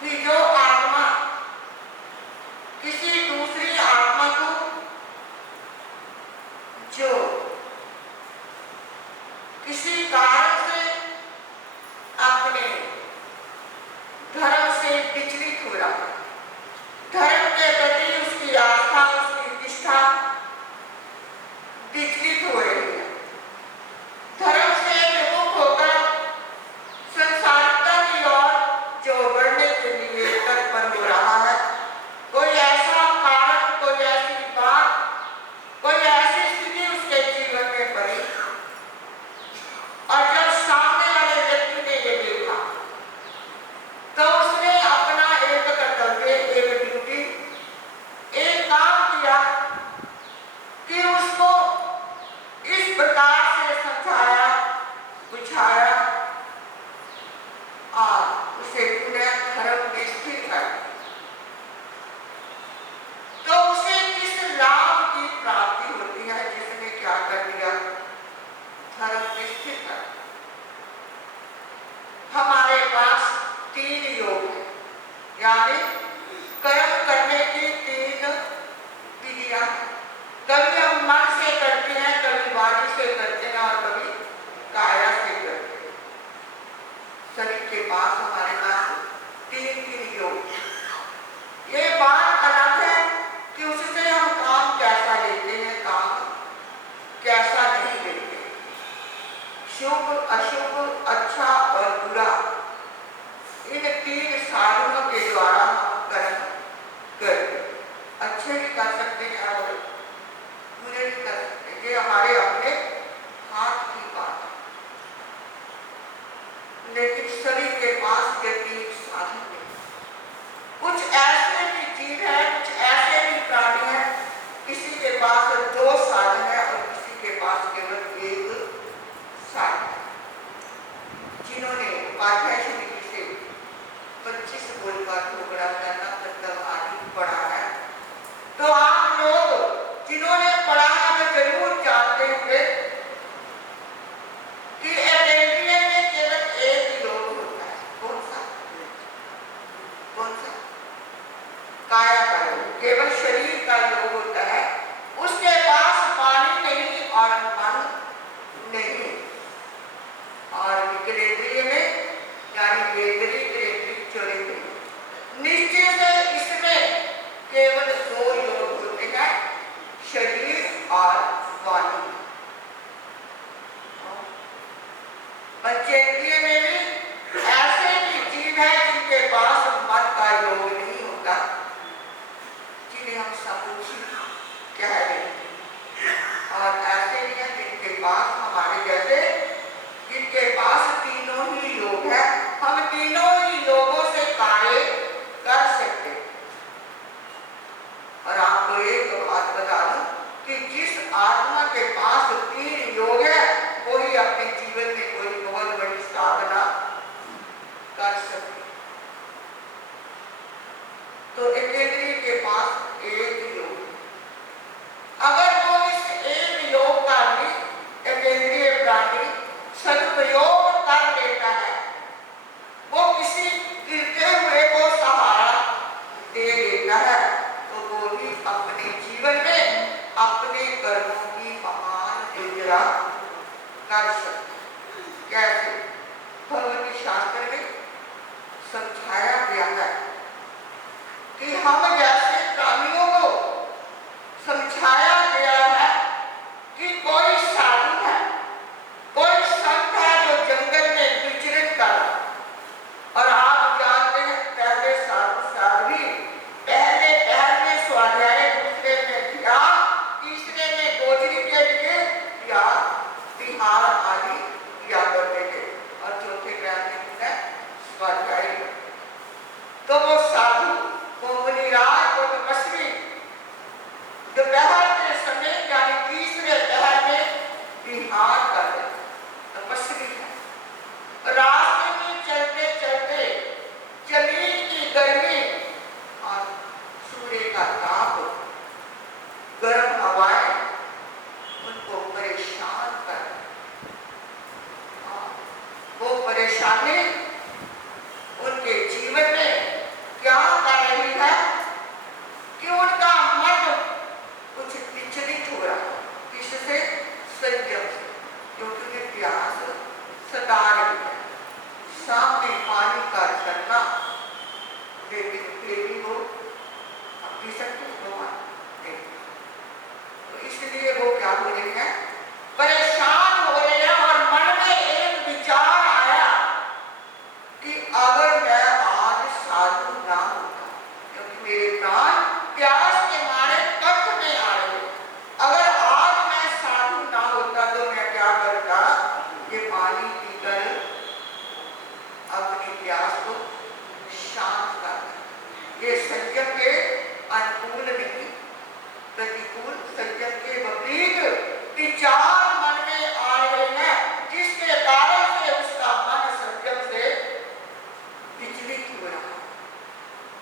कि जो आत्मा किसी दूसरी आत्मा को जो किसी कारण से अपने धर्म से विचलित हो रहा है, धर्म के प्रति उसकी आस्था, उसकी निष्ठा विचलित हो रही है, धर्म से विमुख होकर संसारिकता की ओर जो बढ़ने के लिए तत्पर हो रहा है, कोई ऐसा कारण, कोई ऐसी बात, कोई ऐसी स्थिति उसके जीवन में पड़ी और जब सामने वाले व्यक्ति ने ये देखा तो उसने अपना एक कर्तव्य, एक ड्यूटी, एक काम किया कि उसको इस प्रकार से समझाया, बुझाया और उसे पुनः धर्म में स्थिर कर दिया। तो उसे किस लाभ की प्राप्ति होती है जिसने क्या कर दिया, धर्म में स्थिर कर दिया। हमारे पास 3 योग है, यानी कर्म करने की 3 विधियां। कभी हम मन से करते हैं, कभी वाणी से करते हैं और कभी काया से करते हैं। शरीर के पास हमारे पास 3 योग। ये बात अलग है कि उससे हम काम कैसा लेते हैं, काम कैसा नहीं लेते, शुभ अशुभ, अच्छा और बुरा, इन 3 साधनों के द्वारा हम कर्म करते, अच्छे भी कर सकते हैं और बुरे भी कर सकते हैं। ये हमारे अपने हाथ की बात है। लेकिन शरीर के पास ये 3 साधन है। कुछ ऐसे भी जीव है, कुछ ऐसे भी प्राणी है, किसी के पास 2 साधन है और किसी के पास केवल 1 साधन है। जिन्होंने उपाध्याय समिति से 25 बोल का ठोकरा करना मतलब आदि पढ़ा है, तो आप लोग जिन्होंने पढ़ा है वे जरूर जानते होंगे कि अटेंडियन में केवल 1 योग होता है। कौन सा? कौन सा? काया का योग, केवल शरीर का योग होता है। उसके पास वाणी नहीं और मन नहीं। और विक्रेंद्रिय में यानी वेंद्रिय, क्रेंद्रिय, चौरेंद्रिय, निश्चय से इसमें केवल 2 योग होते हैं, शरीर और वाणी। पंचेंद्रिय में भी ऐसे भी जीव है जिनके पास मन का योग नहीं होता, जिन्हें हम समुची कह रहे हैं, और ऐसे भी है जिनके पास हमारे जैसे, जिनके पास तीनों ही योग है। हम तीनों ही योगों से कार्य कर सकते हैं। और आपको एक बात बता दूं कि जिस आत्मा के पास 3 योग है वो ही अपने जीवन में कोई बहुत बड़ी साधना कर सकते। तो अकेंद्रिय के पास 1 योग, अगर वो इस 1 योग का भी अकेंद्रिय प्राणी सदुपयोग कर लेता है, वो किसी गिरते हुए को सहारा दे देता है, तो वो भी अपने जीवन में अपने कर्मों की महान ऊर्जा कर सकते। कैसे? भगवती शास्त्र में समझाया गया है कि हम जैसे प्राणियों को समझाया गया है कि कोई साधु है, कोई संत है जो जंगल में विचरण कर रहा है। और आप जानते हैं पहले साधु साध्वी पहले में स्वाध्याय, दूसरे में ध्यान, तीसरे में गोचरी के लिए या बिहार आदि किया करते थे और चौथे में स्वाध्याय। तो वो साधु, वो मुनिराज, वो तपस्वी दोपहर के समय यानी तीसरे पहर में बिहार कर रहे, तपस्वी है। रास्ते में चलते चलते जमीन की गर्मी और सूर्य का ताप, गर्म हवाएं उनको परेशान कर, वो परेशानी उनके जीवन में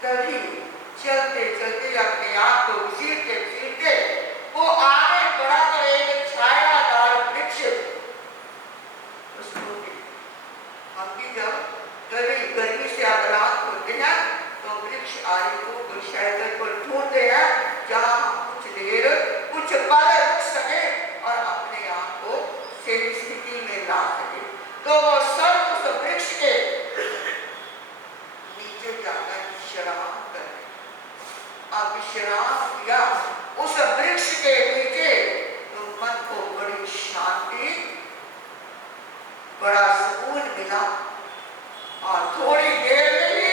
तभी चलते चलते अपने आप को घसीटते घसीटते वो आगे बढ़ाकर एक छायादार वृक्ष उसको हम भी जब कभी गर्मी से आक्रांत होते हैं तो वृक्ष आदि को कुछ शेल्टर को ढूंढते हैं जहां हम कुछ देर कुछ पल रुक सके और अपने आप को सही स्थिति में ला सके। तो वो सब उस वृक्ष के नीचे जाकर विश्राम कर अब विश्राम किया उस वृक्ष के नीचे तो मन को बड़ी शांति बड़ा सुकून मिला और थोड़ी देर में ही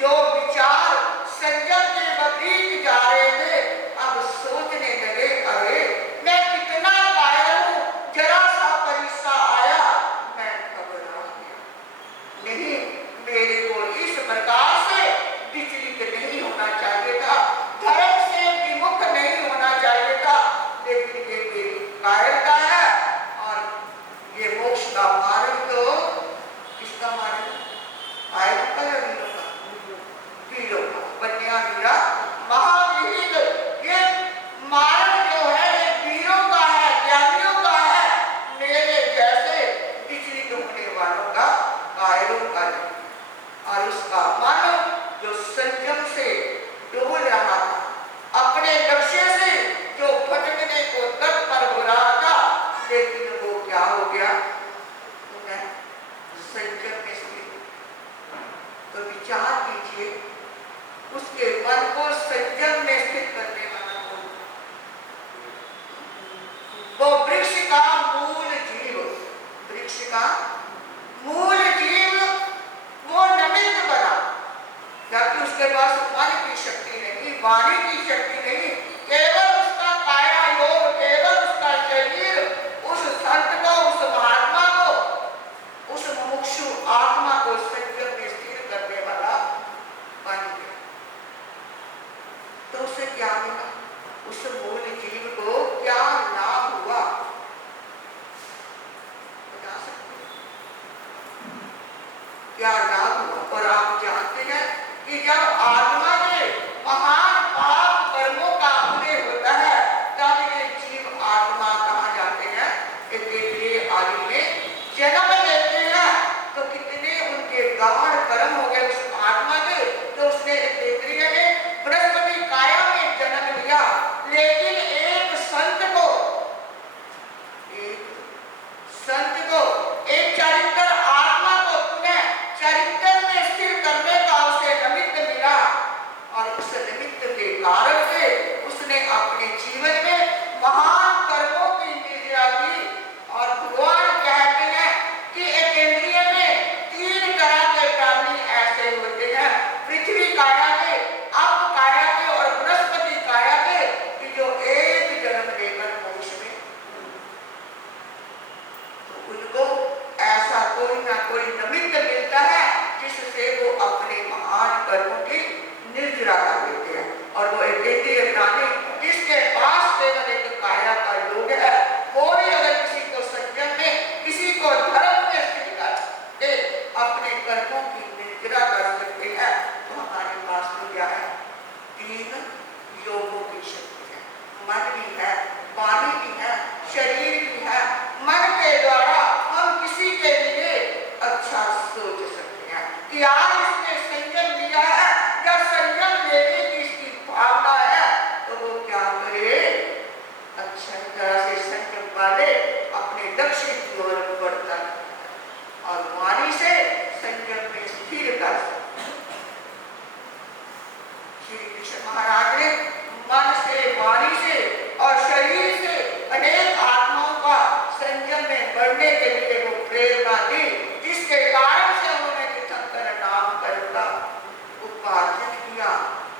जो विचार संयम के विपरीत जा रहे थे अब सोचने लगे अरे मैं कितना कायर हूं जरा सा परिश्रा आया मैं घबरा गया नहीं मेरे को इस प्रकार से विचलित नहीं होना चाहिए था धर्म से विमुख नहीं होना चाहिए था लेकिन ये मेरी कायरता है और ये मोक्ष का मार्ग तो किसका मार्ग आयु का या वीरों का बन्या वीरा महावीर ये मार्ग जो है ये वीरों का है ज्ञानियों का है मेरे जैसे विचलित होने वालों का कायरों का नहीं। और उसका मन जो संयम से डोल रहा था अपने लक्ष्य से जो भटकने को तत्पर हो रहा था लेकिन वो क्या हो गया संयम में स्थित। तो विचार कीजिए उसके मन को संयम में स्थित करने वाला कौन वो वृक्ष का मूल जीव वृक्ष का मूल जीव वो निमित्त बना जबकि उसके पास मन की शक्ति नहीं वाणी की शक्ति नहीं केवल उसका काया योग केवल उसका शरीर उस संत को उस महात्मा को उस मुमुक्षु आत्मा को संयम में स्थिर करने वाला बन गया। तो उसे क्या मिला उस मूल जीव को क्या लाभ हुआ बता सकते क्या लाभ हुआ। और आप जानते हैं कि जब आत्मा के महान पाप कर्मों का उदय होता है तब ये जीव आत्मा कहाँ जाते हैं एक आदि में जन्म लेते हैं। तो कितने उनके गहन कर्म हो गए उस आत्मा के तो उसने एक में बृहस्पति काया में जन्म लिया लेकिन एक संत को एक चरित्र आत्मा को पुनः चरित्र में स्थिर करने का उसे निमित्त मिला और उस निमित्त के कारण से उसने अपने जीवन में महान कर्मों की निर्जरा की। और भगवान कहते हैं कि एक इंद्रिय में 3 तरह के प्राणी ऐसे होते हैं पृथ्वी काया के अप काया के और बृहस्पति काया के कि जो एक जन्म लेकर मोक्ष में तो उनको ऐसा कोई ना कोई निमित्त मिलता है जिससे वो अपने महान कर्मों की निर्जरा कर देते हैं। और वो एक इंद्रिय प्राणी जिसके पास केवल एक काया का योग है वो भी अगर किसी को संयम में किसी को धर्म में स्थित करके अपने कर्मों की निर्जरा कर सकते हैं। तो हमारे पास तो क्या है 3 योगों की शक्ति है मन भी है वाणी भी है शरीर भी है। मन के द्वारा हम किसी के लिए अच्छा सोच सकते हैं कि आज इसने संयम लिया है या संयम लेने की इसकी भावना है तो वो क्या करे अच्छा तरह से संयम वाले अपने लक्ष्य की ओर बढ़ता है और वाणी से संयम में स्थिर कर सकते हैं। श्री कृष्ण महाराज ने मन से वाणी से और शरीर से अनेक आत्माओं का संयम में बढ़ने के लिए वो प्रेरणा दी जिसके कारण से उन्होंने तीर्थंकर नाम का उपार्जन किया।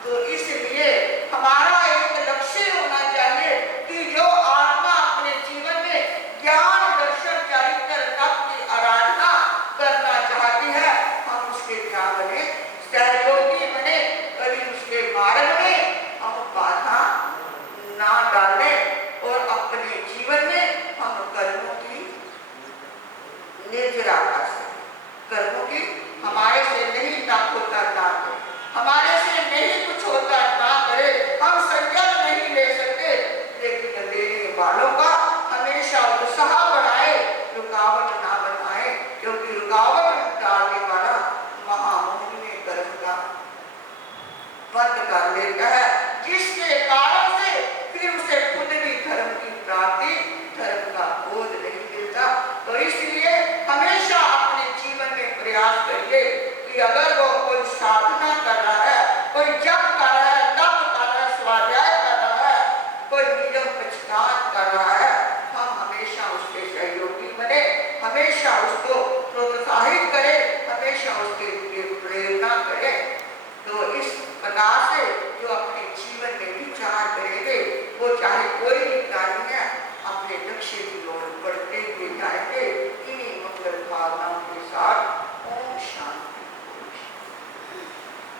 तो इसलिए हमारा एक लक्ष्य होना चाहिए कि जो आत्मा अपने जीवन में ज्ञान दर्शन चरित्र तप की आराधना करना चाहती है हम उसके क्या बने सहयोगी बने कभी उसके मार्ग में हम बाधा ना डालें और अपने जीवन में हम कर्मों की निर्जरा कर बंद कर लेता है, जिसके कारण से फिर उसे खुद भी धर्म की प्राप्ति, धर्म का बोध नहीं मिलता। तो इसलिए हमेशा अपने जीवन में प्रयास करिए कि अगर वो कोई साधना कर रहा है, कोई जप कर रहा है, तप कर रहा है, स्वाध्याय कर रहा है, कोई नियम पछतान कर रहा है, हम हमेशा उसके सहयोगी बने, हमेशा उसको प्रोत्साहित करें, हमेशा उसके लिए प्रेरणा करें। तो इस प्रकार से जो अपने जीवन में विचार करेंगे, वो चाहे कोई भी कार्य है, अपने लक्ष्य की ओर बढ़